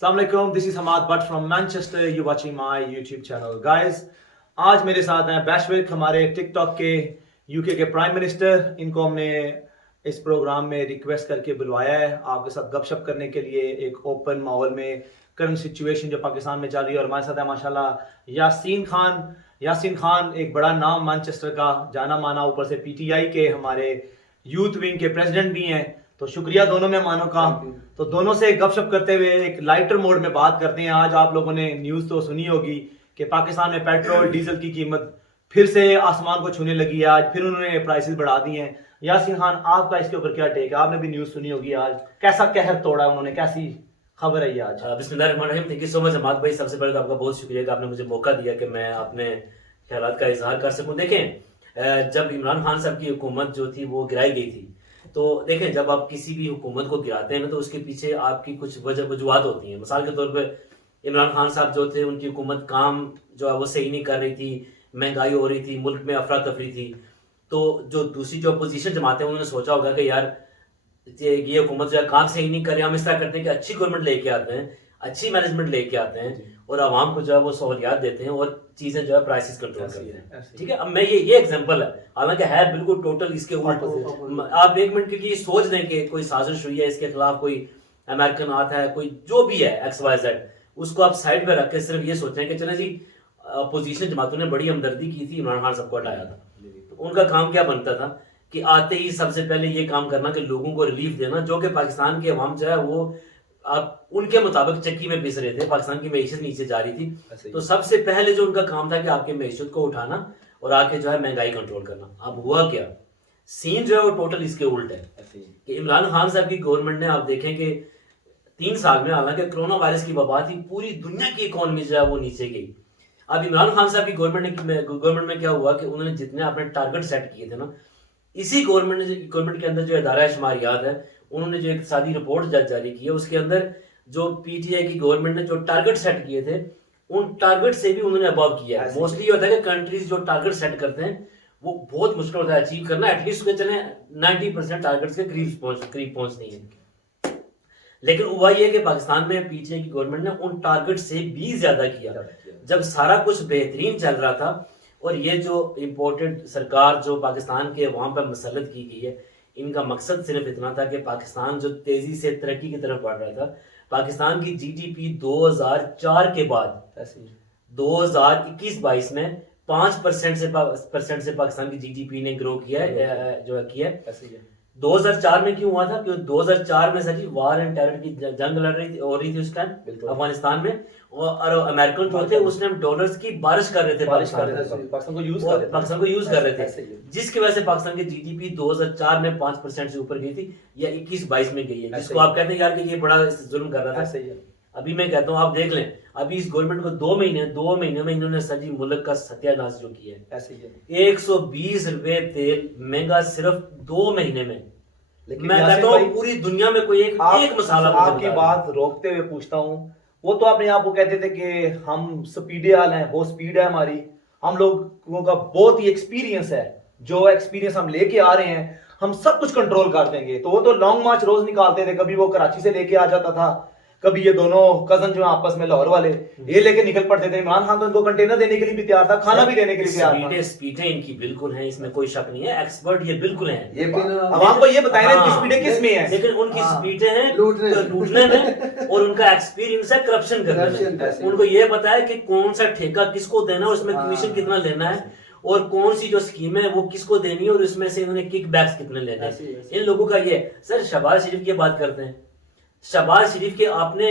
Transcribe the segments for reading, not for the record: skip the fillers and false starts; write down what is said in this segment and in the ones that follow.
Assalamualaikum, this is Hamad Butt from Manchester. You're watching my YouTube channel. Guys, आज मेरे साथ हैं बैशविक, हमारे टिकटॉक के यूके के प्राइम मिनिस्टर। इनको हमने इस प्रोग्राम में रिक्वेस्ट करके बुलवाया है आपके साथ गपशप करने के लिए, एक ओपन माहौल में करंट सिचुएशन जो पाकिस्तान में चल रही है। और हमारे साथ है माशाल्लाह यासीन खान। यासीन खान एक बड़ा नाम मैनचेस्टर का, जाना माना, ऊपर से पीटीआई के हमारे यूथ विंग के प्रेसिडेंट भी हैं। तो शुक्रिया दोनों मेहमानों का। तो दोनों से गपशप करते हुए एक लाइटर मोड में बात करते हैं। आज आप लोगों ने न्यूज़ तो सुनी होगी कि पाकिस्तान में पेट्रोल डीजल की कीमत फिर से आसमान को छूने लगी है। आज फिर उन्होंने प्राइसेस बढ़ा दी हैं। यासीन खान, आपका इसके ऊपर क्या टेक है? आपने भी न्यूज़ सुनी होगी, आज कैसा कहर तोड़ा उन्होंने, कैसी खबर है ये आज? बिस्मिल्लाहिर्रहमानिर्रहीम। Thank you so much Ahmed भाई। सबसे पहले तो आपका बहुत शुक्रिया कि आपने मुझे मौका दिया कि मैं अपने ख्यालात का इजहार कर सकूं। देखें, जब इमरान खान साहब की हुकूमत जो थी वो गिराई गई थी, तो देखें जब आप किसी भी हुकूमत को गिराते हैं ना तो उसके पीछे आपकी कुछ वजूहत होती हैं। मिसाल के तौर पर इमरान खान साहब जो थे, उनकी हुकूमत काम जो है वो सही नहीं कर रही थी, महंगाई हो रही थी, मुल्क में अफरा तफरी थी। तो जो दूसरी जो अपोजिशन जमाते हैं उन्होंने सोचा होगा कि यार ये हुकूमत जो है काम सही नहीं कर रही, हम इस तरह करते हैं कि अच्छी गवर्नमेंट लेके आते हैं, अच्छी मैनेजमेंट लेके आते हैं और आवाम को जो है वो सहूलियात देते हैं और चीजें जो है प्राइसेस कंट्रोल करते हैं। ठीक है, अब मैं ये एग्जांपल है, हालांकि है बिल्कुल टोटल इसके उल्ट। आप एक मिनट के लिए सोच दें कि कोई साजिश हुई है इसके खिलाफ, कोई अमेरिकन आता है, कोई जो भी है XYZ, उसको आप साइड पे रख के सिर्फ ये सोचें कि चले जी अपोजिशन जमातों ने बड़ी हमदर्दी की थी, इमरान खान सबको हटाया था। तो उनका काम क्या बनता था कि आते ही सबसे पहले ये काम करना कि लोगों को रिलीफ देना, जो कि पाकिस्तान के अवाम जो है वो आप उनके मुताबिक चक्की में पिस रहे थे, पाकिस्तान की मैशत नीचे जा रही थी। तो सबसे पहले जो उनका काम था कि आपके मैशत को उठाना और आके जो है महंगाई कंट्रोल करना। अब हुआ क्या, सीन जो है वो टोटल इसके उल्ट है कि इमरान खान साहब की गवर्नमेंट ने, आप देखें कि 3 साल में, हालांकि कोरोना वायरस की वबा थी, पूरी दुनिया की इकोनॉमी जो है वो नीचे गई। अब इमरान खान साहब की गवर्नमेंट में क्या हुआ कि उन्होंने जितने अपने टारगेट सेट किए थे ना, इसी गवर्नमेंट के अंदर जो इदारा शुमारियात है, उन्होंने जो इक़्तिसादी रिपोर्ट जारी की है, उसके अंदर जो पीटीआई की गवर्नमेंट ने जो टारगेट सेट किए थे, उन टारगेट से भी उन्होंने अबव किया है। मोस्टली ये होता है कि कंट्रीज जो टारगेट सेट करते हैं वो बहुत मुश्किल होता है अचीव करना, एटलीस्ट चले 90% टारगेट्स के करीब पहुंचती है। लेकिन हुआ ये कि पाकिस्तान में पीटीआई की गवर्नमेंट ने उन टारगेट से भी ज्यादा किया। जब सारा कुछ बेहतरीन चल रहा था और ये जो इम्पोर्टेड सरकार जो पाकिस्तान के अवाम पर मुसल्लत की गई है, इनका मकसद सिर्फ इतना था कि पाकिस्तान जो तेजी से तरक्की की तरफ बढ़ रहा था, पाकिस्तान की जीडीपी 2004 के बाद 2021-22 में 5% से पाकिस्तान की जीडीपी ने ग्रो किया है, जो किया है। 2004 में क्यों हुआ था? क्योंकि 2004 में सर वार एंड टेरर की जंग हो रही थी उस टाइम अफगानिस्तान में, और अमेरिकन जो थे उसने डॉलर्स की बारिश कर रहे थे, पाकिस्तान को यूज कर रहे थे, जिसकी वजह से पाकिस्तान की जीडीपी 2004 में 5% से ऊपर गई थी, या 21-22 में गई है, जिसको आप कहते हैं यार कि ये बड़ा जुल्म कर रहा था। अभी मैं कहता हूँ आप देख लें, अभी इस गवर्नमेंट को 2 महीने में इन्होंने सजी मुल्क का सत्यानाश जो किया है। ऐसे ही 120 रुपए तेल महंगा सिर्फ 2 महीने में। लेकिन मैं कहता हूँ पूरी दुनिया में कोई एक मसाला। आपकी बात रोकते हुए पूछता हूँ, वो तो अपने आप को कहते थे कि हम स्पीडे वाले हैं, बहुत स्पीड है हमारी, हम लोगों का बहुत ही एक्सपीरियंस है, जो एक्सपीरियंस हम लेके आ रहे हैं हम सब कुछ कंट्रोल कर देंगे। तो वो तो लॉन्ग मार्च रोज निकालते थे, कभी वो कराची से लेके आ जाता था, कभी ये दोनों कजन जो आपस में लाहौर वाले ये लेके निकल पड़ते थे। इमरान खान तो इनको कंटेनर देने के लिए भी तैयार था, खाना भी देने के लिए तैयार था। स्पीडें इनकी बिल्कुल हैं, इसमें कोई शक नहीं है, एक्सपर्ट ये बिल्कुल हैं। ये अब आपको ये बताएं ना कि स्पीडें किस में हैं? लेकिन उनकी स्पीडें हैं लूटने में और उनका एक्सपीरियंस है करप्शन करने में। उनको ये पता है कि कौन सा ठेका किसको देना है, उसमें कमीशन कितना लेना है, और कौन सी जो स्कीम है वो किसको देनी है, और इसमें से इन्होंने किक बैक्स कितने लेने हैं। इन लोगों का ये सर शहबाज शरीफ की बात करते हैं, शहबाज शरीफ के आपने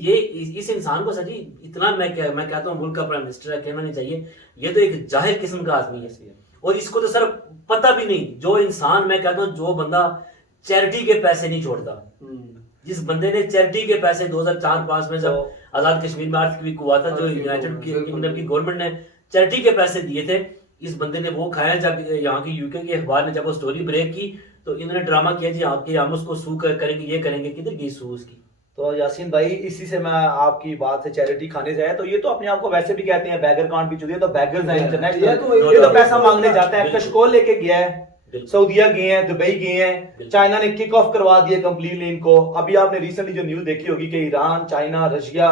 ये इस इंसान को सर जी इतना मैं कहता हूँ मुल्क का प्राइम मिनिस्टर है, कहना नहीं चाहिए, ये तो एक जाहिर किस्म का आदमी है। और इसको तो सर पता भी नहीं, जो इंसान, मैं कहता हूँ जो बंदा चैरिटी के पैसे नहीं छोड़ता, जिस बंदे ने चैरिटी के पैसे 2004-5 में जब आजाद कश्मीर में अर्थक्वेक हुआ था, जो यूनाइटेड किंगडम की गवर्नमेंट ने चैरिटी के पैसे दिए थे, इस बंदे ने वो खाया। जब यहाँ की यूके के अखबार ने जब वो स्टोरी ब्रेक की तो इन्होंने ड्रामा किया जी आपके हम उसको सू करेंगे, ये करेंगे, किधर गई सू उसकी। तो यासीन भाई, इसी से मैं आपकी बात से चैरिटी खाने से है, तो ये तो अपने आप को वैसे भी कहते हैं बैगर कांट भी चुके, तो बैगर्स हैं इंटरनेशनल, ये तो पैसा मांगने जाता है, कशकोल लेके गया है बिल्कुल। सऊदीया गए हैं, दुबई गए हैं, बिल्कुल। चाइना ने किक ऑफ करवा दिया कंप्लीटली इनको। अभी आपने रिसेंटली जो न्यूज देखी होगी कि ईरान, चाइना, रशिया,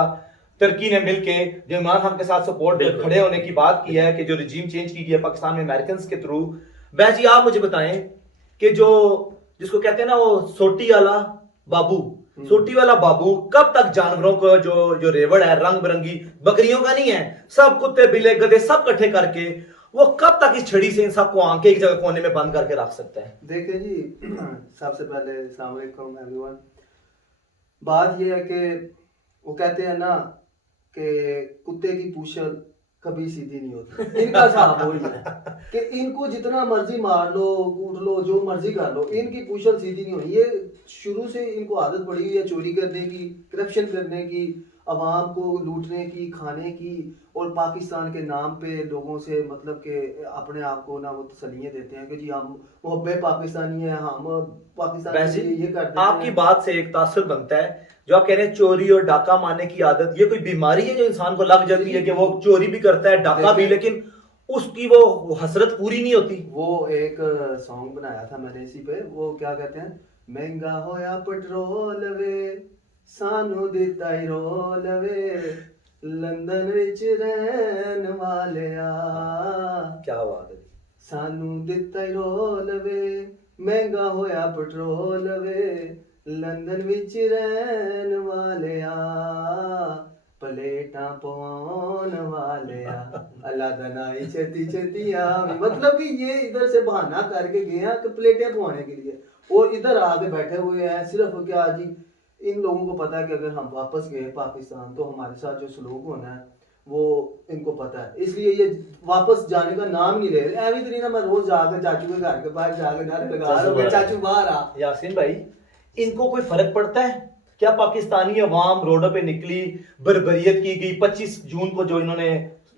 तुर्की ने मिलके जो इमरान खान के साथ सपोर्ट पर बिल्कुल। खड़े होने की बात की है कि जो रिजीम चेंज की गई है पाकिस्तान में अमेरिकन के थ्रू। बैच जी आप मुझे बताएं कि जो जिसको कहते हैं ना वो सोटी वाला बाबू, सोटी वाला बाबू कब तक जानवरों को जो जो रेवड़ है रंग बिरंगी बकरियों का नहीं है, सब कुत्ते बिल्ले गधे सब इकट्ठे करके वो कब तक इस छड़ी से इन सबको आंके एक जगह कोने में बंद करके रख सकता है? देखिए जी, सबसे पहले अस्सलाम वालेकुम एवरीवन। बात यह है कि वो कहते हैं ना कि कुत्ते की पूंछ कभी सीधी नहीं होती। इनका हिसाब वही है कि इनको जितना मर्जी मार लो, कूट लो, जो मर्जी कर लो, इनकी पूंछ सीधी नहीं होनी। ये शुरू से इनको आदत पड़ी हुई है चोरी करने की, करप्शन करने की, अवाम को लूटने की, खाने की, और पाकिस्तान के नाम पे लोगों से मतलब कि अपने आप को ना वो तसल्लियाँ देते हैं कि जी हम मुहब्बे पाकिस्तानी हैं, हम पाकिस्तान वैसे के लिए ये कर देते आपकी हैं। बात से एक तासुर बनता है जो आप कह रहे हैं चोरी और डाका मारने की आदत, ये कोई बीमारी है जो इंसान को लग जाती है कि वो चोरी भी करता है डाका भी, लेकिन उसकी वो हसरत पूरी नहीं होती? वो एक सॉन्ग बनाया था मैंने इसी पे, वो क्या कहते हैं, महंगा होया पेट्रोल वे सानू दिता ही रोल वे लंदन विच रहन वालिया, क्या बात है। सानू दिता ही रोल वे महंगा होया पेट्रोल वे लंदन विच रहन वालिया प्लेटा पवान वालिया अल्लाह दनाई छेती छेती आवी। मतलब कि ये इधर से बहाना करके गए हैं कि प्लेटें पवाने के लिए, और इधर आके बैठे हुए हैं सिर्फ क्या जी, इन लोगों को पता है कि अगर हम वापस गए पाकिस्तान तो हमारे साथ जो सलूक होना है वो इनको पता है, इसलिए ये वापस जाने का नाम नहीं ले रहे। एवं तो नहीं ना मैं रोज जाकर चाचू के घर के बाहर जाकर नारे लगा रहा हूं, चाचू बाहर आ। यासीन भाई, इनको कोई फर्क पड़ता है क्या? पाकिस्तानी अवाम रोडों पे निकली, बर्बरियत की गई 25 जून को, जो इन्होंने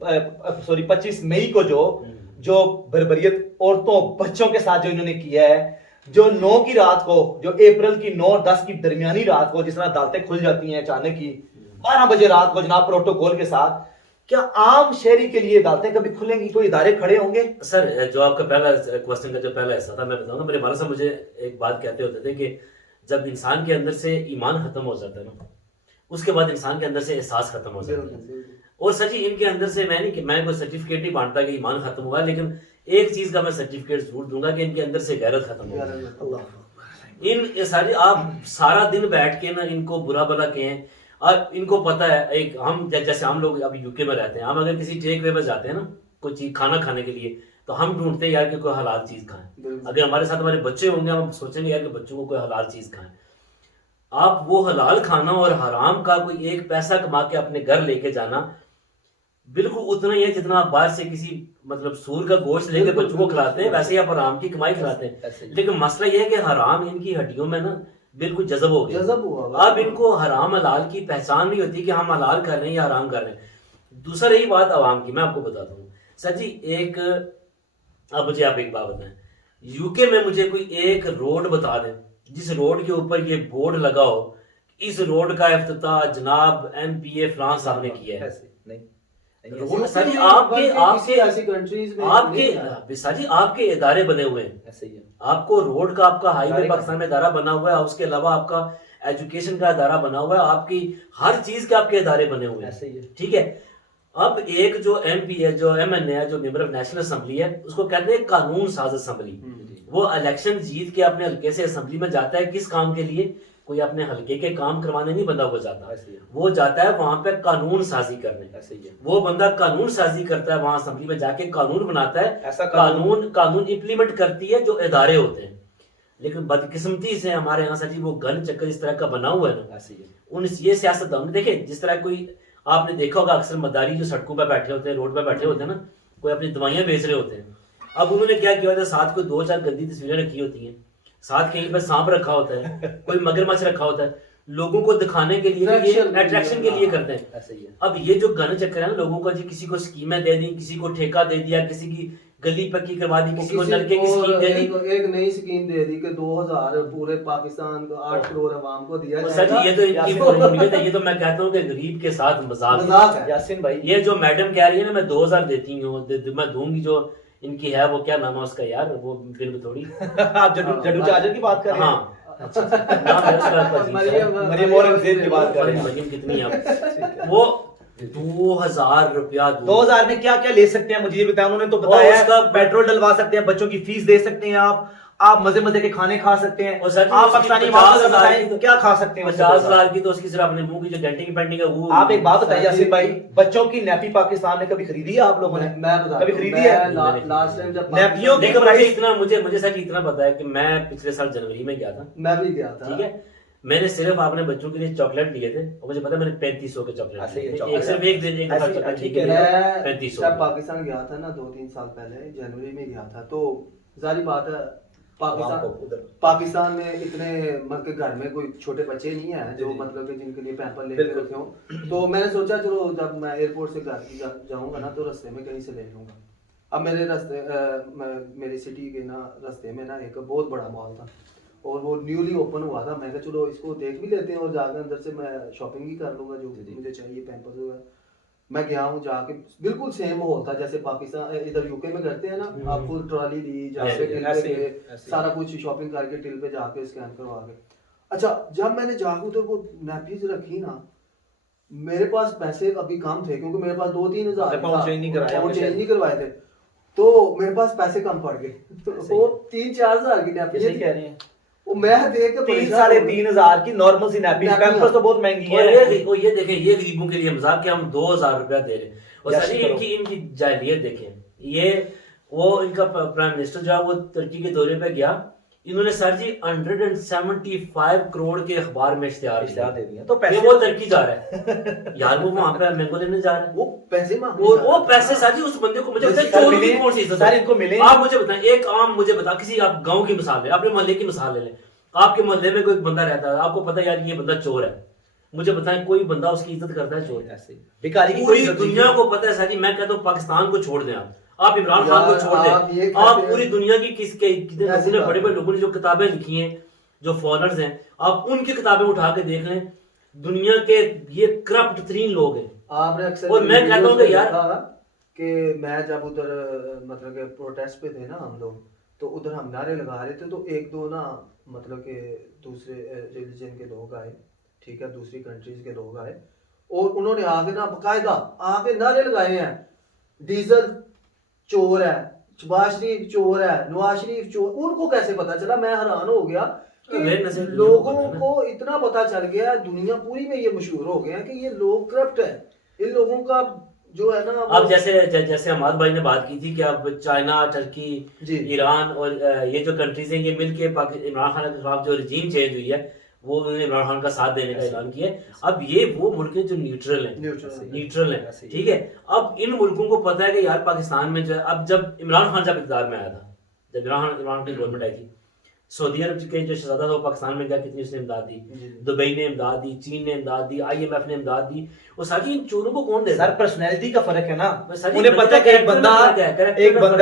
25 मई को जो बर्बरियत औरतों बच्चों के साथ जो इन्होंने किया है, जो 9 की रात को, जो अप्रैल की 9-10 की दरमियानी रात को जिस तरह अदालतें खुल जाती हैं अचानक ही 12 बजे रात को जनाब प्रोटोकॉल के साथ, क्या आम शहरी के लिए अदालतें कभी खुलेंगी? कोई इदारे खड़े होंगे? सर जो आपका पहला क्वेश्चन का जो पहला हिस्सा था मैं बताऊंगा। मेरे वाला साहब मुझे एक बात कहते होते थे कि जब इंसान के अंदर से ईमान खत्म हो जाता है ना, उसके बाद इंसान के अंदर से एहसास खत्म हो जाता है। और सच ही इनके अंदर से मैं नहीं कि मैं कोई सर्टिफिकेट नहीं बांटता कि ईमान खत्म हुआ है, लेकिन एक चीज का मैं सर्टिफिकेट जरूर दूंगा कि इनके अंदर से गैरत खत्म हो गई। इन सारी आप सारा दिन बैठ के ना इनको बुरा भला कहें, और इनको पता है एक हम जैसे हम लोग अभी यूके में रहते हैं, हम अगर किसी टेक वे में जाते हैं ना कोई चीज खाना खाने के लिए, तो हम ढूंढते हैं यार कि कोई हलाल चीज खाएं। अगर हमारे साथ हमारे बच्चे होंगे हम सोचेंगे यार कि बच्चों को कोई हलाल चीज खाएं। आप वो हलाल खाना और हराम का कोई एक पैसा कमा के अपने घर लेके जाना बिल्कुल उतना ही है जितना आप बाहर से किसी मतलब सूर का गोश्त लेके बच्चों को खिलाते हैं, वैसे ही आप हराम की कमाई खिलाते हैं। लेकिन मसला यह है कि हराम इनकी हड्डियों में ना बिल्कुल जज़ब हो गया। जज़ब हुआ। अब इनको हराम हलाल की पहचान नहीं होती कि हम हलाल कर रहे हैं या हराम कर रहे हैं। दूसरा रही बात अवाम की, मैं आपको बताता हूँ सर जी, एक अब मुझे आप एक बात बताएं, यूके में मुझे कोई एक रोड बता दें जिस रोड के ऊपर ये बोर्ड लगा हो इस रोड का इफ्तिताह जनाब MPA फ्रांस साहब ने किया है। रोड सर जी आपके सर जी आपके इदारे बने हुए हैं, ऐसे ही है। आपको रोड का आपका हाईवे पाकिस्तान में इदारा बना हुआ है, उसके अलावा आपका एजुकेशन का इदारा बना हुआ है, आपकी हर चीज के आपके इदारे बने हुए हैं, ऐसे ही है। ठीक है। अब एक जो MP है, जो MNA है, जो मेंबर ऑफ नेशनल असेंबली है, उसको कहते हैं कानून साज असेंबली। वो इलेक्शन जीत के अपने हल्के से असेंबली में जाता है किस काम के लिए? कोई अपने हल्के के काम करवाने नहीं बंदा वो जाता, वो जाता है वहां पे कानून साजी करने। ऐसे ही है। वो बंदा कानून साजी करता है, वहां असेंबली में जाके कानून बनाता है, ऐसा कानून इंप्लीमेंट करती है जो इदारे होते हैं। लेकिन बदकिस्मती से हमारे यहाँ सर जी वो गन चक्कर इस तरह का बना हुआ है ना, ऐसे ही उन ये सियासतदान देखे जिस तरह कोई आपने देखा होगा अक्सर मदारी जो सड़कों पर बैठे होते हैं, रोड पर बैठे होते हैं ना, कोई अपनी दवाइयां बेच रहे होते हैं। अब उन्होंने क्या किया होता है, साथ को 2-4 गंदी तस्वीरें रखी होती हैं, साथ कहीं पर सांप रखा होता है, कोई मगरमच्छ रखा होता है, लोगों को दिखाने के लिए ये अट्रैक्शन के लिए करते हैं। ऐसे ही है। अब ये जो गन चक्कर है ना, लोगों को जी किसी को स्कीमें दे दी, किसी को ठेका दे दिया, किसी की गली पक्की करवा दी, किसी को नलके की स्कीम दे दी, एक नई स्कीम दे दी कि 2000 पूरे पाकिस्तान को 8 करोड़ आवाम को दिया सर जी। ये तो इनकी उम्मीद है, ये तो मैं कहता हूँ कि गरीब के साथ मजाक है। यासीन भाई, ये जो मैडम कह रही है ना मैं 2000 देती हूँ, मैं दूंगी, जो इनकी है, वो क्या नाम है उसका यार, वो फिल्म थोड़ी आप जड्डू चार्जर की बात कर रहे हैं? हाँ नाम है उसका अजीब सा है। मरियम औरंगजेब की बात कर रहे हैं। मरियम कितनी है वो 2000 रुपया 2000 में क्या क्या ले सकते हैं मुझे ये बताया। उन्होंने तो बताया उसका पेट्रोल डलवा सकते हैं, बच्चों की फीस दे सकते हैं, आप मजे मजे के खाने खा सकते हैं, और सर जी आप उसकी पाकिस्तानी 50,000 बताएं की क्या खा सकते हैं। 50,000 की तो उसकी सिर्फ अपने मुंह की जो डेंटिंग पेंटिंग है वो। आप एक बात बताइए यासिर भाई, बच्चों की नैपी पाकिस्तान में कभी खरीदी है आप लोगों ने? मैं बता कभी खरीदी है? लास्ट टाइम जब नैपियों की देखो मुझे प्राइस, इतना मुझे सच इतना पता है कि मैं पिछले साल जनवरी में गया था, मैं भी गया था। ठीक है, मैंने सिर्फ अपने बच्चों के लिए चॉकलेट लिए थे और मुझे पता है मैंने 3500 के चॉकलेट ऐसे ही लिए थे। चॉकलेट। एक सिर्फ एक दिन एक दफा ऐसे ही, चॉकलेट ठीक लेके है। गया, मैं 3500 जब पाकिस्तान गया था ना 2-3 साल पहले जनवरी में गया था, तो जारी बात है पाकिस्तान में इतने मतलब के घर में कोई छोटे बच्चे नहीं है जो मतलब कि जिनके लिए पैम्पर लेके रखे हो। तो मैंने सोचा चलो जब मैं एयरपोर्ट से घर की जाऊंगा ना तो रास्ते में कहीं से ले लूंगा। अब मेरे रास्ते मेरी सिटी के ना रास्ते में ना एक बहुत बड़ा मॉल था और वो न्यूली ओपन हुआ था। मैं कहा चलो इसको देख भी लेते हैं और जाकर अंदर से मैं शॉपिंग भी कर लूंगा जो मुझे चाहिए पैम्पर्स वगैरह। मैं गया हूँ, जाके बिल्कुल सेम माहौल था जैसे पाकिस्तान इधर यूके में करते हैं ना, आपको ट्रॉली दी जाके टिल पे गए, सारा कुछ शॉपिंग करके टिल पे जाके स्कैन करवा के। अच्छा जब मैंने जाके उधर वो नैपीज रखी ना, मेरे पास पैसे अभी कम थे क्योंकि मेरे पास 2-3 हजार अकाउंट चेंज नहीं करवाए थे, तो मेरे पास पैसे कम पड़ गए। वो 3-4 हजार की नैपी कह रहे हैं वो मैं देख के 3-3.5 हजार की नॉर्मल सी नैपी, पैम्पर्स तो बहुत महंगी और है। ये देखें, ये गरीबों के लिए मजाक कि हम 2000 रुपया दे रहे हैं। और जैसे सर करो। इनकी जाहिलियत देखें, ये वो इनका प्राइम मिनिस्टर जो है वो तुर्की के दौरे पे गया, इन्होंने सर जी 175 करोड़ के अखबार में इश्तिहार दे दिया, तो पैसे वो तुर्की जा रहा है यार, वो वहां पे मैंगो लेने जा रहा है, वो पैसे वो पैसे सर जी उस बंदे को मुझे बताइए चोरों की कौन सी इज्जत है? सर इनको मिले। आप मुझे बताएं, एक आम मुझे बता, किसी आप गांव की मिसाल ले, अपने मोहल्ले की मिसाल ले लें, आपके मोहल्ले में कोई बंदा रहता है, आपको पता है यार ये बंदा चोर है, मुझे बताएं कोई बंदा उसकी इज्जत करता है? चोर ऐसे भिखारी की पूरी दुनिया को पता है सर जी। मैं कहता हूँ पाकिस्तान को छोड़ दें, आप इमरान खान को छोड़ दें, आप पूरी दुनिया की कितने लोगों ने, बड़े बड़े लोगों ने जो किताबें लिखी हैं, जो फॉलोअर्स हैं, आप उनकी किताबें उठा के देख लें, दुनिया के ये करप्ट तरीन लोग हैं। आपने अक्सर और मैं कहता हूँ कि यार कि मैं जब उधर मतलब के प्रोटेस्ट पे थे ना हम लोग, तो उधर हम नारे लगा रहे थे, तो एक दो ना मतलब के दूसरे रिलीजन के लोग आए, ठीक है, दूसरी कंट्रीज के लोग आए और उन्होंने आगे ना बकायदा आगे नारे लगाए हैं, डीजल चोर है, शहबाज शरीफ चोर है, नवाज शरीफ चोर। उनको कैसे पता चला? मैं हैरान हो गया कि लोगों को इतना पता चल गया, दुनिया पूरी में ये मशहूर हो गया कि ये लोग करप्ट है। इन लोगों का जो है ना, अब जैसे हमाद भाई ने बात की थी कि अब चाइना, टर्की, ईरान और ये जो कंट्रीज हैं ये मिलके इमरान खान के खिलाफ जो रजीम चेंज हुई है वो उन्होंने इमरान खान का साथ देने का ऐलान किया है। अब ये वो मुल्क हैं जो न्यूट्रल हैं, ठीक है। अब इन मुल्कों को पता है कि यार पाकिस्तान में जो अब जब इमरान खान जब इक़्तिदार में आया था, जब इमरान की गवर्नमेंट आई थी, सऊदी अरब के जो शहजादा था वो पाकिस्तान में गया, कितनी उसने इमदाद दी, दुबई ने इमदाद दी, चीन ने इमदाद दी, IMF ने इमदाद दी। और साथ ही इन चोरों को कौन दे? सर पर्सनैलिटी का फर्क है ना, सारी उन्हें पता है कि एक बंदा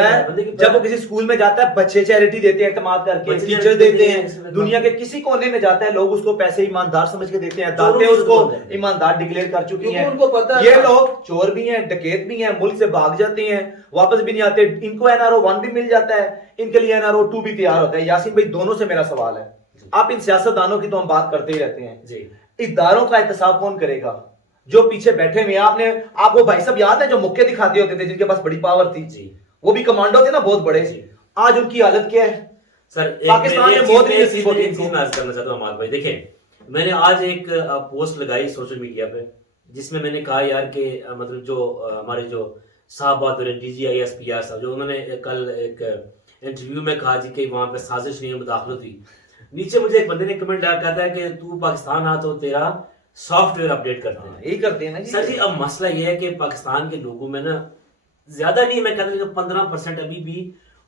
है बंदे की जब वो किसी स्कूल में जाता है, बच्चे चैरिटी देते हैं, इत्तेमाद करके टीचर देते हैं, दुनिया के किसी कोने में जाता है, लोग उसको पैसे ईमानदार समझ के देते हैं, दाते उसको ईमानदार डिक्लेयर कर चुकी हैं। उनको पता है ये लोग चोर भी हैं, डकैत भी हैं, मुल्क से भाग जाते हैं, वापस भी नहीं आते, इनको NRO 1 भी मिल जाता है, इनके लिए NRO 2 भी तैयार होता है। यासीन भाई दोनों से मेरा सवाल है, आप इन सियासतदानों की तो हम बात करते ही रहते हैं जी, इदारों का एहतसाब कौन करेगा? जो पीछे बैठे हुए हैं, आपको भाई सब याद है जो मुक्के दिखाते होते थे, जिनके पास बड़ी पावर थी जी, वो भी कमांडो थे ना बहुत बड़े, आज उनकी हालत क्या है? सर पाकिस्तान में बहुत नसीब होती है। मैं अर्ज करना चाहता हूं अमाद भाई, देखें मैंने आज एक पोस्ट लगाई सोशल मीडिया पे जिसमें मैंने कहा यार कि मतलब जो हमारे जो साहब DGI SPR साहब, जो उन्होंने कल एक इंटरव्यू में कहा जी कि वहां पे साजिश नहीं, मुदाखलत हुई। नीचे मुझे एक बंदे ने कमेंट डाला, कहता है कि तू पाकिस्तान आ तो तेरा सॉफ्टवेयर अपडेट करते हैं, यही करते हैं ना सर जी। अब मसला ये है कि पाकिस्तान के लोगों में ना ज्यादा नहीं, मैं कहता हूँ 15% अभी भी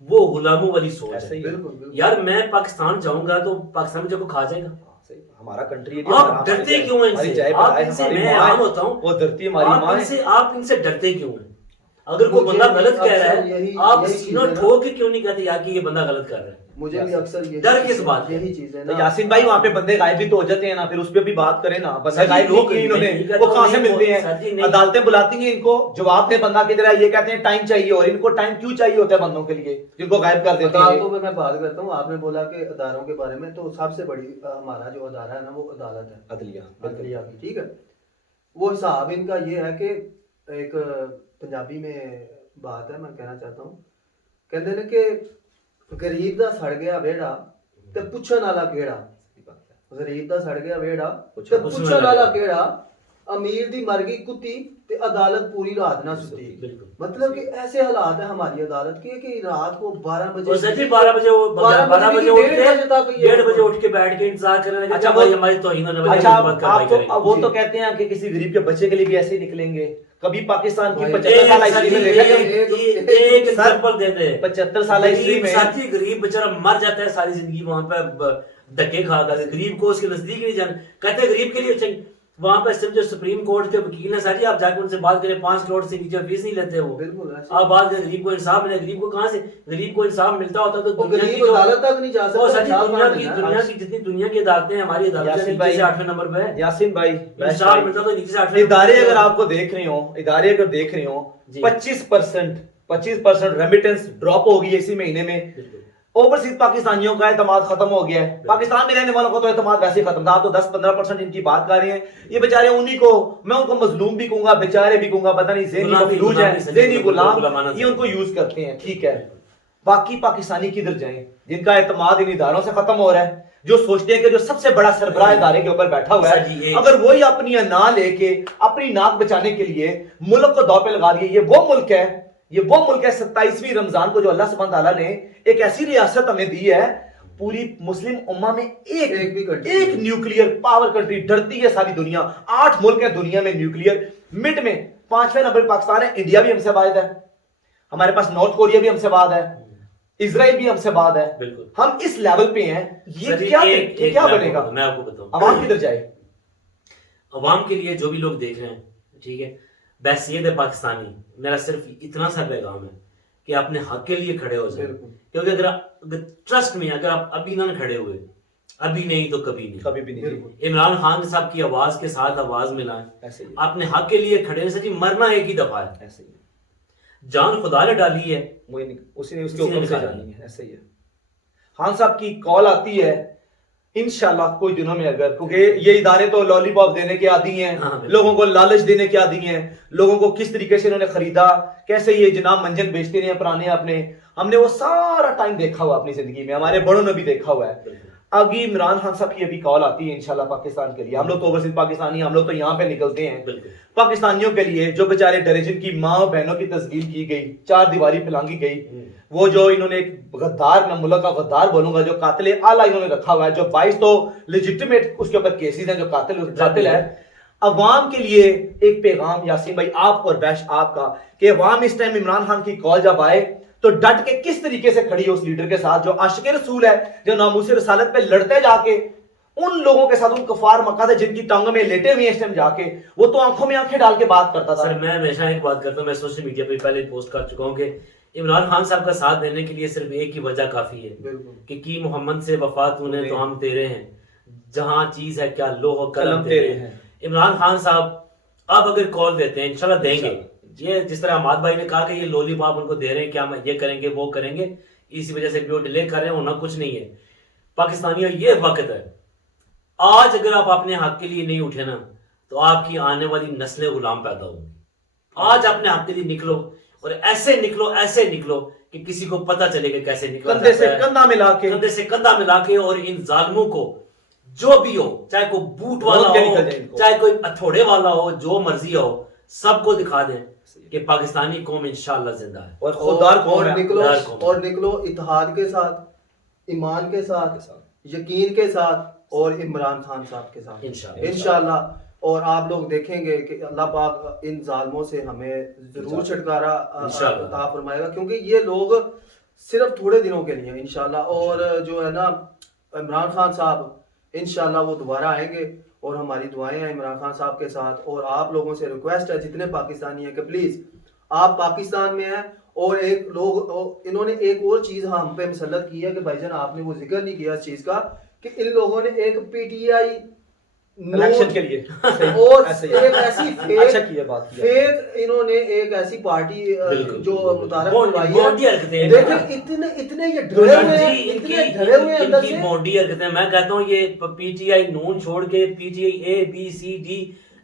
वो गुलामों वाली सोच है। यार मैं पाकिस्तान जाऊंगा तो पाकिस्तान में जो खा जाएगा, हमारा कंट्री है, आप डरते क्यों हैं इनसे? आप इनसे, मैं हैरान होता हूँ, वो धरती हमारी मां है, आप इनसे डरते क्यों हैं? अगर कोई मुझे बंदा भी गलत कह रहा अक्सर है यही- आप यही सीनों चीज़ है ना। ठोक के क्यों नहीं कहते यार कि ये बंदा गलत कर रहा है? मुझे भी अक्सर ये डर किस बात का? यही चीज है तो ना। यासीन भाई वहाँ पे बंदे गायब भी तो हो जाते हैं ना, फिर उस पर भी बात करें ना। बंदे सर जी, गायब लोग नहीं किए इन्होंने, नहीं कहता वो हूँ, कहाँ से नहीं, मिलते सर जी, हैं? नहीं। अदालतें बुलाती हैं इनको, जवाब दे बंदा किधर है, ये कहते हैं टाइम चाहिए। और इनको टाइम क्यों चाहिए होता है बंदों के लिए जिनको गायब कर देते हैं अदालतों ये? पे मैं बात करता हूँ। आपने बोला कि अदारों के बारे में, तो सबसे बड़ी हमारा जो अदारा है ना, वो अदालत है, अदलिया। अदलिया की, ठीक है। वो हिसाब इनका ये है कि एक पंजाबी में बात है, मैं कहना चाहता हूँ, कहते हैं कि गरीब दा सड़ गया वेड़ा ते पुछन वाला केड़ा। गरीब दा सड़ गया वेड़ा ते पुछन वाला केड़ा, अमीर दी मर गई कुत्ती ते अदालत पूरी रात ना सुती। बिल्कुल। मतलब कि ऐसे हालात है हमारी अदालत के कि रात को 12 बजे, और सर जी 12 बजे वो 12 बजे उठ के 1:30 बजे उठ के बैठ के इंतजार कर रहे हैं। अच्छा, अच्छा भाई हमारी तौहीन होने वाली है, अच्छा, हम उसके बाद कार्रवाई आप तो करेंगे। वो जी। तो कहते हैं कि किसी गरीब के बच्चे के लिए भी ऐसे ही निकलेंगे। कभी पाकिस्तान की भाई, 75 साल सर हिस्ट्री जी, में देखा है? एक एग्जांपल दे दे। 75 साल हिस्ट्री में सर जी गरीब बेचारा मर जाता है सारी जिंदगी वहां पे धक्के खा कर। गरीब को उसके नजदीक नहीं जाना। कहते हैं गरीब के लिए वहां पे सिर्फ जो सुप्रीम कोर्ट के वकील है सर जी, आप जाकर उनसे बात करें, 5 करोड़ से नीचे फीस नहीं लेते वो। बिल्कुल ऐसे। आप बात करें गरीब को इंसाफ मिले, गरीब को कहां से? गरीब को इंसाफ मिलता होता तो और दुनिया की गरीब जो अदालत तक नहीं जा और सकता। सर जी इंसाफ दुनिया कहाँ की मिलना है? जितनी दुनिया की अदालतें हैं, हमारी अदालतें यासीन नीचे भाई, से 8वें नंबर पे है। यासीन भाई, इंसाफ मिलता तो नीचे से 8वें इदारे नंबर पे अगर है। आपको देख रहे हो, इदारे अगर देख रहे हो, जी। 25% रेमिटेंस ड्रॉप होगी इसी महीने में। बिल्कुल। ओवरसीज पाकिस्तानियों का एतमाद खत्म हो गया है। पाकिस्तान में रहने वालों का तो एतमाद वैसे ही खत्म था। आप तो 10-15% इनकी बात कर रहे हैं। ये बेचारे उन्हीं को, मैं उनको मजलूम भी कहूंगा, बेचारे भी कहूंगा, पता नहीं ज़हनी मफलूज है, ज़हनी गुलाम, ये उनको यूज करते हैं, ठीक है। बाकी पाकिस्तानी किधर जाएं जिनका एतमाद इन इदारों से खत्म हो रहा है, जो सोचते हैं कि जो सबसे बड़ा सरबराह इदारे के ऊपर बैठा हुआ सर जी, है, अगर वही अपनी ना लेके अपनी नाक बचाने के लिए मुल्क को दांव पे लगा दिए। ये वो मुल्क है, ये वो मुल्क है 27वीं रमजान को जो अल्लाह सुब्हान तआला ने एक ऐसी रियासत हमें दी है, पूरी मुस्लिम उम्मा में एक न्यूक्लियर पावर कंट्री डरती है सारी दुनिया। 8 मुल्क है दुनिया में न्यूक्लियर, मिड में 5वें नंबर पर पाकिस्तान है। इंडिया भी हमसे बाद है, हमारे पास नॉर्थ कोरिया भी हमसे बाद है, इजराइल भी हमसे बाद है। बिल्कुल। हम इस लेवल पे हैं। ये सर जी, क्या एक क्या बनेगा? मैं आपको बताऊं, आवाम किधर जाए? अवाम के लिए जो भी लोग देख रहे हैं, ठीक है, बैसियत है पाकिस्तानी, मेरा सिर्फ इतना सा पैगाम है कि अपने हक के लिए खड़े हो जाए। बिल्कुल। क्योंकि अगर ट्रस्ट में अगर आप अभी ना खड़े हुए, अभी नहीं तो कभी नहीं। कभी भी नहीं। बिल्कुल। इमरान खान साहब की आवाज के साथ आवाज मिलाएं, ऐसे ही अपने हक के लिए खड़े हैं। सर जी मरना एक ही दफा है, ऐसे ही जान खुदा ने डाली है, वही नहीं, उसी ने उसके उसी ने हुक्म से निकाला। जानी है। ऐसे ही है। खान साहब की कॉल आती है इंशाल्लाह कोई दिनों में, अगर, क्योंकि ये इदारे तो लॉलीपॉप देने के आदी हैं, हाँ, बिल्कुल। लोगों को लालच देने के आदी हैं, लोगों को किस तरीके से इन्होंने खरीदा, कैसे ये जनाब मंजन बेचते रहे पुराने अपने, हमने वो सारा टाइम देखा हुआ अपनी जिंदगी में, हमारे बड़ों ने भी देखा हुआ है। अभी इमरान खान साहब की अभी कॉल आती है इंशाल्लाह पाकिस्तान के लिए। हम लोग तो ओवरसीज पाकिस्तानी, हम लोग तो यहाँ पे निकलते हैं बिल्कुल। पाकिस्तानियों के लिए, जो बेचारे डरे, जिनकी माँ और बहनों की तस्गीर की गई, 4 दीवारी फैलांगी गई, वो जो इन्होंने एक गद्दार, मैं मुल्क का गद्दार बोलूंगा, जो कातिल आला इन्होंने रखा हुआ है, जो 22 तो लेजिटिमेट उसके ऊपर केसेस हैं, जो कातिल है। अवाम के लिए एक पैगाम यासीन भाई, आप और बैश आपका, कि अवाम इस टाइम इमरान खान की कॉल जब आए तो डट के किस तरीके से खड़ी है उस लीडर के साथ, जो आशिक रसूल है, जो नामूस रसालत पे लड़ते जाके उन लोगों के साथ, उन कफार मक्का से जिनकी टांगों में लेटे हुए इस टाइम जाके, वो तो आंखों में आंखें डाल के बात करता था। सर मैं हमेशा एक बात करता हूँ, मैं सोशल मीडिया पे पहले पोस्ट कर चुका हूँ कि इमरान खान साहब का साथ देने के लिए सिर्फ एक ही वजह काफी है बिल्कुल। कि की मोहम्मद से वफा तूने तो हम तेरे हैं, जहां चीज है क्या लोह कलम तेरे हैं। इमरान खान साहब अब अगर कॉल देते हैं, इंशाल्लाह देंगे। ये जिस तरह अहमद भाई ने कहा कि ये लॉलीपॉप उनको दे रहे हैं, क्या ये करेंगे वो करेंगे, इसी वजह से वो डिले कर रहे हैं, होना कुछ नहीं है। पाकिस्तानियों ये वक्त है, आज अगर आप अपने हक के लिए नहीं उठे ना, तो आपकी आने वाली नस्लें गुलाम पैदा होंगी। आज अपने हक के लिए निकलो, और ऐसे निकलो कि किसी को पता चलेगा कैसे निकला कंधे से जाता है। कंधा मिला के, कंधे से कंधा मिला के, और इन जालिमों को जो भी हो, चाहे कोई बूट वाला हो, चाहे कोई हथौड़े वाला हो, जो मर्जी हो, सबको दिखा दें कि पाकिस्तानी कौम इंशाअल्लाह जिंदा है। और खुददार कौम और है। निकलो इत्तेहाद के साथ, ईमान के साथ, यकीन के साथ, और इमरान खान साहब के साथ इंशाल्लाह। और आप लोग देखेंगे कि अल्लाह पाक इन जालिमों से हमें जरूर छुटकारा अता फरमाएगा, क्योंकि ये लोग सिर्फ थोड़े दिनों के लिए इंशाल्लाह। और जो है ना इमरान खान साहब, इंशाल्लाह वो दोबारा आएंगे, और हमारी दुआएं हैं इमरान खान साहब के साथ। और आप लोगों से रिक्वेस्ट है, जितने पाकिस्तानी हैं, कि प्लीज आप पाकिस्तान में हैं और एक लोग इन्होंने एक और चीज हम पे मुसल्लत की है कि भाईजान आपने वो जिक्र नहीं किया इस चीज का कि इन लोगों ने एक पीटीआई इलेक्शन के लिए और ऐसे ही। एक ऐसी अच्छा किया बात किया। फेक इन्होंने एक ऐसी पार्टी बिल्कुल। जो मुतारफ मोंडी करवाई हरकतें है। हैं। देखें इतने इतने ये डरे हुए हैं, इतने डरे हुए हैं अंदर इनकी से। मोंडी हरकतें, मैं कहता हूँ ये पीटीआई नून छोड़ के PTI A B C D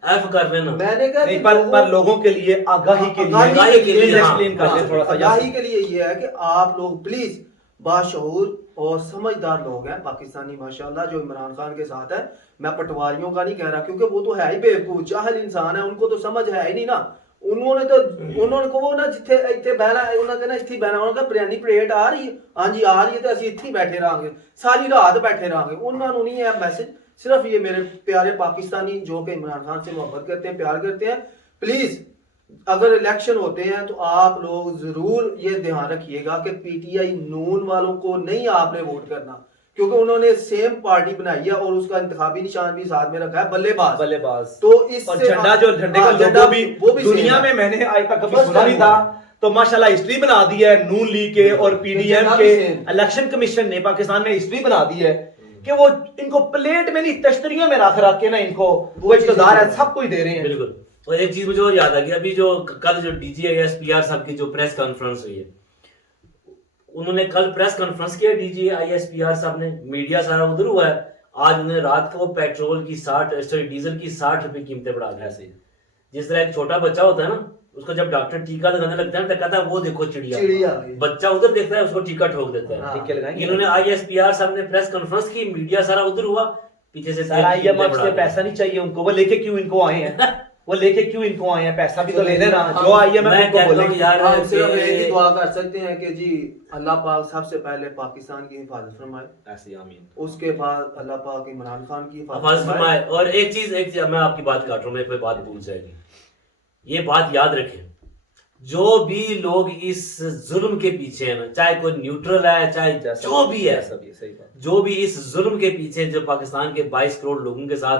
F कर लेना। मैंने कहा नहीं, कि पर लोगों के लिए आगाही के लिए आगाही के लिए, एक्सप्लेन कर दे थोड़ा सा। आगाही के लिए ये है कि आप लोग प्लीज बाशऊर और समझदार लोग हैं पाकिस्तानी माशाल्लाह जो इमरान खान के साथ है। मैं पटवारियों का नहीं कह रहा क्योंकि वो तो है ही बेवकूफ जाहिल इंसान है, उनको तो समझ है ही नहीं ना। उन्होंने को वो ना जिथे इतने बहना है उन्होंने कहना इतने बहना उन्होंने कहा बिरयानी प्लेट आ रही है, हाँ जी आ रही है, तो असं इतने ही बैठे रहांगे सारी रात बैठे रहांगे। उन्होंने नहीं है मैसेज। सिर्फ ये मेरे प्यारे पाकिस्तानी जो कि इमरान खान से मोहब्बत करते हैं, प्यार करते हैं, प्लीज अगर इलेक्शन होते हैं तो आप लोग जरूर ये ध्यान रखिएगा कि पीटीआई नून वालों को नहीं आपने वोट करना क्योंकि उन्होंने सेम पार्टी बनाई है और उसका इंतखाबी निशान भी साथ में रखा है बल्लेबाज। बल्लेबाज तो इससे और झंडा जो झंडे का झंडा लोगो भी वो भी दुनिया सेम में है। मैंने आज तक कभी बस सुना नहीं था। तो माशाल्लाह हिस्ट्री बना दी है नून लीग के और पीडीएम झंडा के। भी सेम। इलेक्शन कमीशन ने पाकिस्तान में हिस्ट्री बना दी है कि वो इनको प्लेट में नहीं तश्तरियों में रख रख के ना इनको वो इक़्तिदार है सब कुछ दे रहे हैं। बिल्कुल। और एक चीज मुझे और याद आ गई, अभी जो कल जो डीजीआईएसपीआर साहब की जो प्रेस कॉन्फ्रेंस हुई है, उन्होंने कल प्रेस कॉन्फ्रेंस किया डीजीआईएसपीआर साहब ने, मीडिया सारा उधर हुआ है। आज उन्होंने रात को पेट्रोल की डीजल की 60 रुपए कीमतें बढ़ा दी। ऐसे ही। जिस तरह एक छोटा बच्चा होता है ना, उसको जब डॉक्टर टीका लगाने लगता है तो कहता है वो देखो चिड़िया, बच्चा उधर देखता है उसको टीका ठोक देता है। हाँ। टीके लगाएंगे। इन्होंने आईएसपीआर साहब ने प्रेस कॉन्फ्रेंस की, मीडिया सारा उधर हुआ, पीछे से सर आईएमएफ से पैसा नहीं चाहिए उनको, वो लेके क्यों इनको आए हैं? वो लेके क्यों इनको आए हैं? पैसा भी तो लेने ना जो आईएमएफ मैं इनको कहता बोले हूं यार हम सिर्फ कि- एक ही दुआ कर सकते हैं कि जी अल्लाह पाक सबसे पहले पाकिस्तान की हिफाजत फरमाए, ऐसे ही, आमीन। उसके बाद अल्लाह पाक इमरान खान की हफाजत फरमाए। और एक चीज मैं आपकी बात काट रहा हूं, मेरे पे बात भूल जाएगी, ये बात याद रखें, जो भी लोग इस जुल्म के पीछे है ना, चाहे कोई न्यूट्रल है चाहे जो भी है, सही बात। जो भी इस जुल्म के पीछे जो पाकिस्तान के 22 करोड़ लोगों के साथ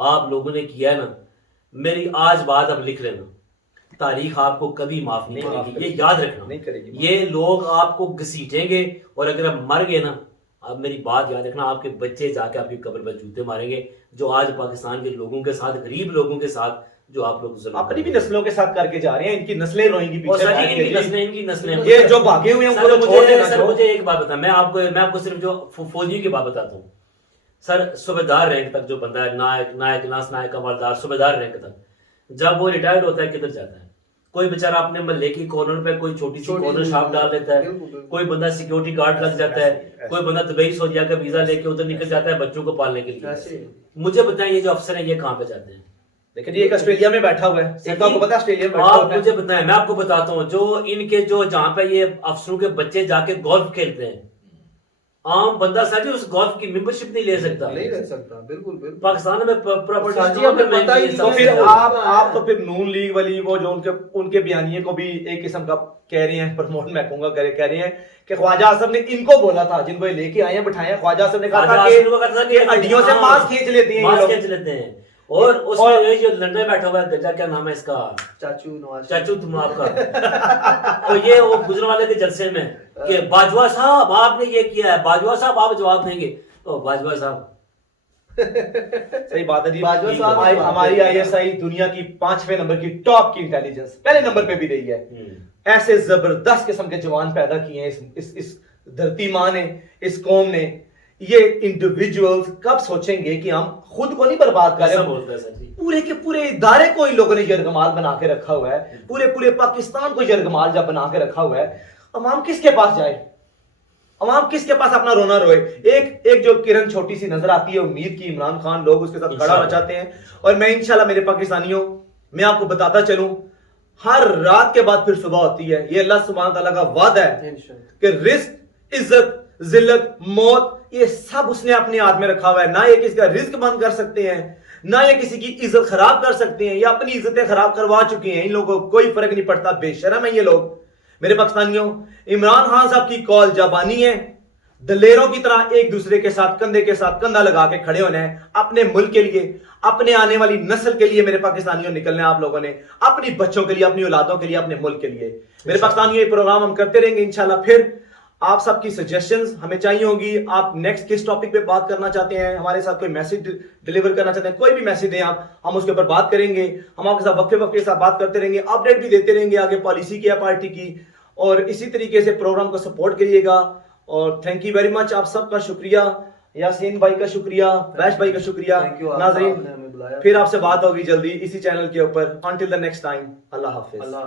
आप लोगों ने किया है ना, मेरी आज बात अब लिख लेना, तारीख आपको कभी माफ नहीं नहीं माफ करेगी, ये करेगी। याद रखना। नहीं करेगी। ये लोग आपको घसीटेंगे और अगर आप मर गए ना, अब मेरी बात याद रखना, आपके बच्चे जाके आपकी कब्र पर जूते मारेंगे, जो आज पाकिस्तान के लोगों के साथ, गरीब लोगों के साथ जो आप लोग जुल्म अपनी कर भी रहे हैं। नस्लों के साथ करके जा रहे हैं, इनकी नस्लें रोएंगी और पीछे सर बैठ जी, के। इनकी नस्लें ये जो भागे हुए हैं उनको सर, तो छोड़ देना। सर मुझे एक बात बता, मैं आपको सिर्फ जो फौजी की बात बताता हूँ। सर सूबेदार रैंक तक जो बंदा है, नायक लांस नायक हवलदार सूबेदार रैंक तक, जब वो रिटायर्ड होता है किधर जाता है? कोई बेचारा अपने मोहल्ले की कॉर्नर पे कोई छोटी सी कॉर्नर शॉप डाल लेता है, बिल्कुल, बिल्कुल। कोई बंदा सिक्योरिटी गार्ड लग जाता है, कोई बंदा दुबई सऊदीया का वीजा लेके उधर निकल जाता है बच्चों को पालने के लिए। ऐसे मुझे बताएं ये जो अफसर है ये कहाँ पे जाते हैं? लेकिन ये एक ऑस्ट्रेलिया में बैठा हुआ है, एक तो आपको पता है ऑस्ट्रेलिया में बैठा आप हुआ है। मुझे बताएं, मैं आपको बताता हूँ, जो इनके जो जहाँ पे ये अफसरों के बच्चे जाके गोल्फ खेलते हैं, आम बंदा सर जी उस गोल्फ की मेंबरशिप नहीं ले सकता। नहीं रह सकता, बिल्कुल बिल्कुल। पाकिस्तान में प्रॉपर्टी सर जी, हमें पता ही नहीं तो है। फिर वो आप तो फिर नून लीग वाली वो जो उनके बयानिए को भी एक किस्म का कह रहे हैं, प्रमोट मैं कहूंगा कह रहे हैं कि ख्वाजा आसम ने इनको बोला था, जिनको ये लेके आए हैं बिठाए हैं, ख्वाजा आसम ने कहा था कि हड्डियों से मांस खींच लेती हैं ये मांस लोग। खींच लेते हैं। और उसमें ये जो लंदन में बैठा हुआ है गजा, क्या नाम है इसका, चाचू नवाज चाचू तुम आपका तो ये वो गुजरने वाले के जलसे में कि बाजवा साहब आपने ये किया है, बाजवा साहब आप जवाब देंगे, तो बाजवा साहब सही बात है जी। बाजवा साहब हमारी- हमारी आईएसआई दुनिया की 5वें नंबर की टॉप की इंटेलिजेंस पहले नंबर पे भी रही है। ऐसे जबरदस्त किस्म के जवान पैदा किए हैं इस धरती माँ ने, इस कौम ने। ये इंडिविजुअल्स कब सोचेंगे कि हम खुद को नहीं बर्बाद कर ऐसा रहे, बोलता है सर जी। पूरे के पूरे इदारे को इन लोगों ने यरगमाल बना के रखा हुआ है, पूरे पाकिस्तान को यरगमाल जब बना के रखा हुआ है। अवाम किसके पास जाए? अवाम किसके पास अपना रोना रोए? एक जो किरण छोटी सी नजर आती है उम्मीद की, इमरान खान लोग उसके साथ खड़ा हो जाते हैं। और मैं इंशाल्लाह मेरे पाकिस्तानियों, मैं आपको बताता चलूं, हर रात के बाद फिर सुबह होती है। ये अल्लाह सुब्हान तआला का वादा है इंशाल्लाह। कि रिस्क, इज्जत, जिल्लत, मौत, ये सब उसने अपने हाथ में रखा हुआ है। ना ये किसी का रिस्क बंद कर सकते हैं, ना ये किसी की इज्जत खराब कर सकते हैं, या अपनी इज्जतें खराब करवा चुके हैं। इन लोगों को कोई फर्क नहीं पड़ता, बेशरम है ये लोग। मेरे पाकिस्तानियों, इमरान खान साहब की कॉल जाबानी है, दलेरों की तरह एक दूसरे के साथ कंधे के साथ कंधा लगा के खड़े होना है अपने मुल्क के लिए, अपने आने वाली नस्ल के लिए मेरे पाकिस्तानियों निकलना है आप लोगों ने, अपनी बच्चों के लिए, अपनी औलादों के लिए, अपने मुल्क के लिए। मेरे पाकिस्तानियों ये प्रोग्राम हम करते रहेंगे इंशाल्लाह। फिर आप सबकी सजेशंस हमें चाहिए होगी। आप नेक्स्ट किस टॉपिक पे बात करना चाहते हैं, हमारे साथ कोई मैसेज डिलीवर करना चाहते हैं, कोई भी मैसेज दें आप, हम उसके ऊपर बात करेंगे। हम आपके साथ वक्फे वक्फे के साथ बात करते रहेंगे, अपडेट भी देते रहेंगे आगे पॉलिसी की या पार्टी की, और इसी तरीके से प्रोग्राम को सपोर्ट करिएगा। और थैंक यू वेरी मच, आप सबका शुक्रिया, यासीन भाई का शुक्रिया, बैश भाई का शुक्रिया। Thank you, आपने नाजरीन हमें बुलाया। फिर आपसे बात होगी जल्दी इसी चैनल के ऊपर। Until the next time, Allah Hafiz. Allah